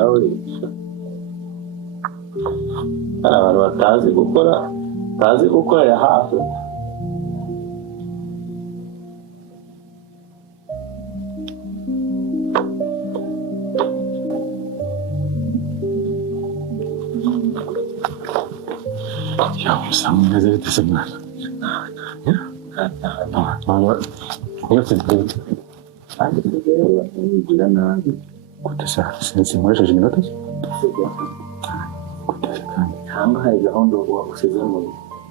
nawe abantu batazi gukorera hafi Ya usanga umeze bite se mwana? Sinzi nkoresheje iminota se? Cyangwa hari gahunda usize mu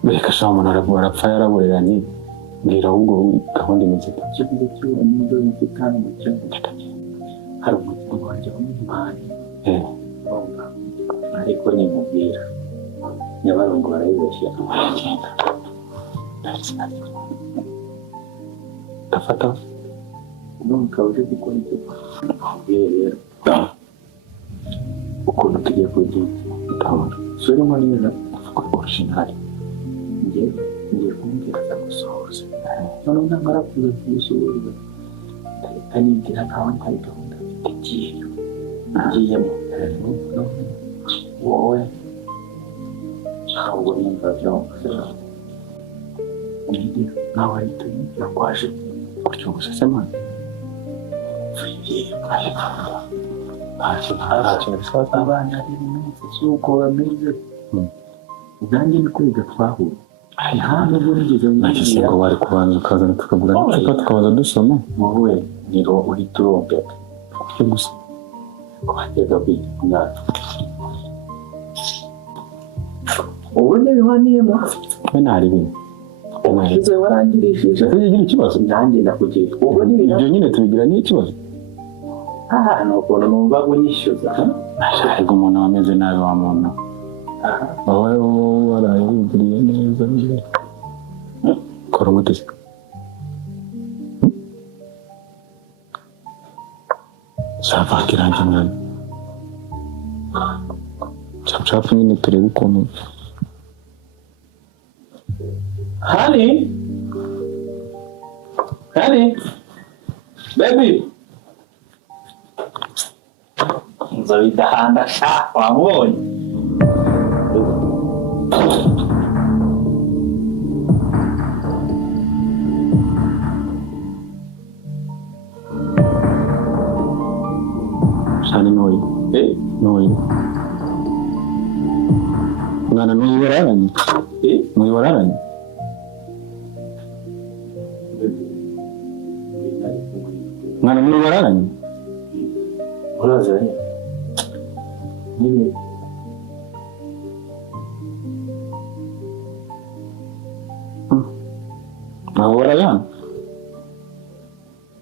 Reka sha umuntu arapfa yarabureranye mbwira ahubwo gahunda imeze ite? ikibazo cy'uwo nizo mfitanye mu cyumba hari umutima wanjye w'umwari ariko nimubwira nyabarongo barayibeshya aragenda ndafata ukaba uje gukora ibyo rero ukuntu tugiye kugenda surimo neza original ngiye kumubwira ndagusohoza noneho namara kuza kumusuhuza nibwira nkaho hari gahunda ngiyemo wowe ntabwo nimba byose nibwira nkaho ari tuyibwira kwaje gutyo gusa se mwana nta kintu bisaba abana b'iminsi z'uko bameze ubwanjye ni kwiga twahura nta nubwo nigeze nagise ngo wari kubanza ukazana tukagura n'icupa tukabanza dusoma wowe niro uhita urombeka gutyo gusa wageza kwiga umwaka ubu ntibihaniyemo we ntari ibintu ubushize warangirishije tugira ikibazo nanjye ndakugira ubu ibyo nyine tubigira n'ikibazo ni ukuntu numva kunyishyuza ariko umuntu wameze nabi wa muntu wowe waraye wiguriye neza kora umuti se savanga irangi mwana capu nyine turebe ukuntu Honey, baby. Nzabidahanda sha wabonye. Shani noyi. Noyi. Mwana noyi wararanye. Noyi wararanye. Mwana muri wararanye? Urazanye? Niwe. Naho warayana?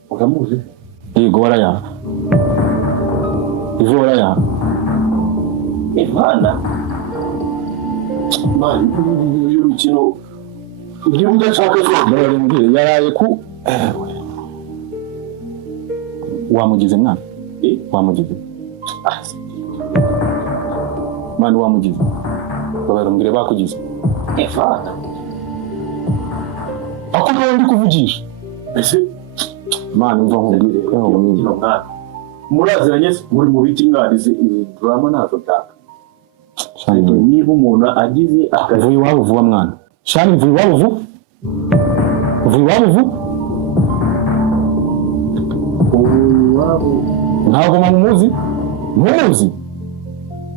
Ukamuzi? Yego warayana. Ivo warayana? Imana? Man, y'urukino ugiye udashaka zo yaraye ku wamugize mwana wamugize mwana wamugize babarumbire bakugize Imana ako nawe ndi kuvugisha ese mwana umva nkubwire ko muraziranye muri mu biti mwarize drama nazo taka niba umuntu agize akavuye iwabo vuba mwana shani mvuye iwabo vuba ntabwo mumuzi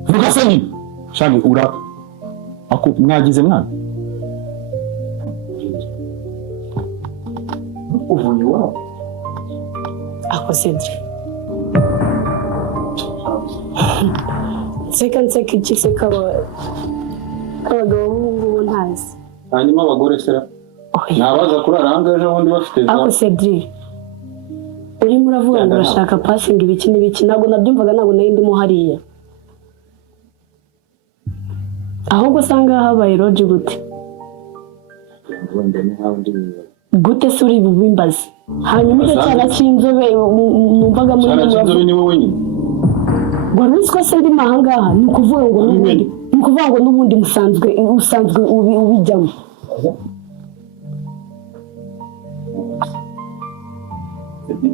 vuga se nyine shani ura ako mwagize mwana uvuye iwabo ako Cedric nseka iki se kabagabo b'ubu ntazi hanyuma abagore sera nabaza kurara hanze ejo bundi bafite ako Cedric urimo uravuga ngo urashaka passing ibiki n'ibiki ntabwo nabyumvaga ntabwo nari ndimo hariya ahubwo usanga habaye roji gute se uri bubimbaze hanyuma icyo cyana cy'inzobe numvaga muri inzobe ni wowe nyine wari uzi ko se ndi mahangaha ni ukuvuga ngo n'ubundi usanzwe ubijyamo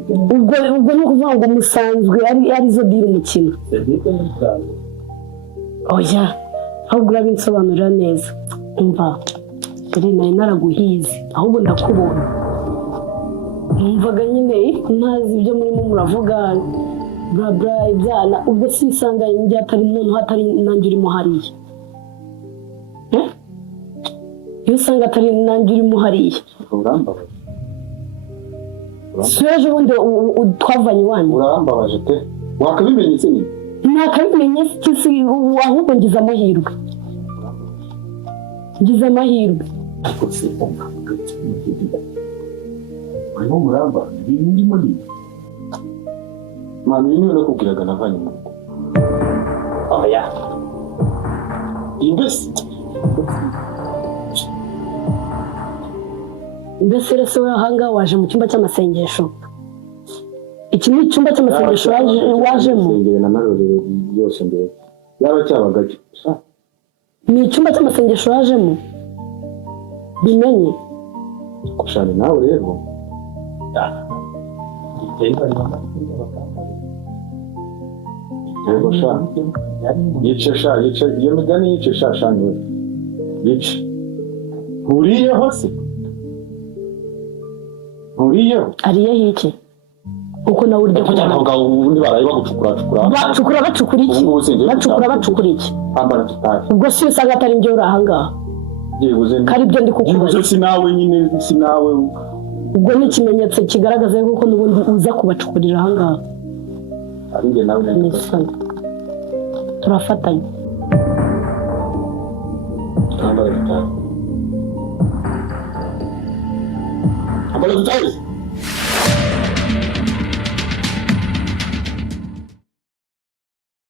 ubwo ni ukuvuga ngo musanzwe arizo diri umukino. Oya ahubwo urabinsobanurira neza. Umva dore nari naraguhize ahubwo ndakubona. Numvaga nyine ntazi ibyo murimo muravuga bla bla ibyana ubwo sinsanga njye atari umuntu hatari nanjye urimo hariya. Iyo usanga atari nanjye urimo hariya. Urambabaje. Sureje ubundi twavanye iwanyu. Urambabaje pe. Wakabimenye se nyine? Nakabimenye si ahubwo ngize amahirwe. Ngize amahirwe. Arimo muramba ndimo ni. Manu yini no kubwiraga navanye mu. Oya. Invest. Mbese rero we ahanga waje mu cyumba cy'amasengesho. Iki ni icyumba cy'amasengesho wajemo. Sengere na marorero yose mbere. Yaba cyabagaje. Ni icyumba cy'amasengesho wajemo. Bimenye. Kushana nawe rero. Yego sha. Yice sha, yice iyo migani yice sha shanywe. Yice. Uriye hose. Uriye. Ariye hiki. Uko nawe urya kugira ngo ubundi baraye bagucukura. Bacukura iki? Bacukura iki? Ambara tutari. Ubwo si usanga atari njye uri ahangaha. Yeguze. Kari ibyo ndi kukubaza. Sinawe nyine sinawe. Ubwo ni ikimenyetso kigaragaza yuko n'ubundi uza kubacukurira ahangaha. Ari njye nawe neza. Turafatanya. Ambara tutari. Ambara tutari.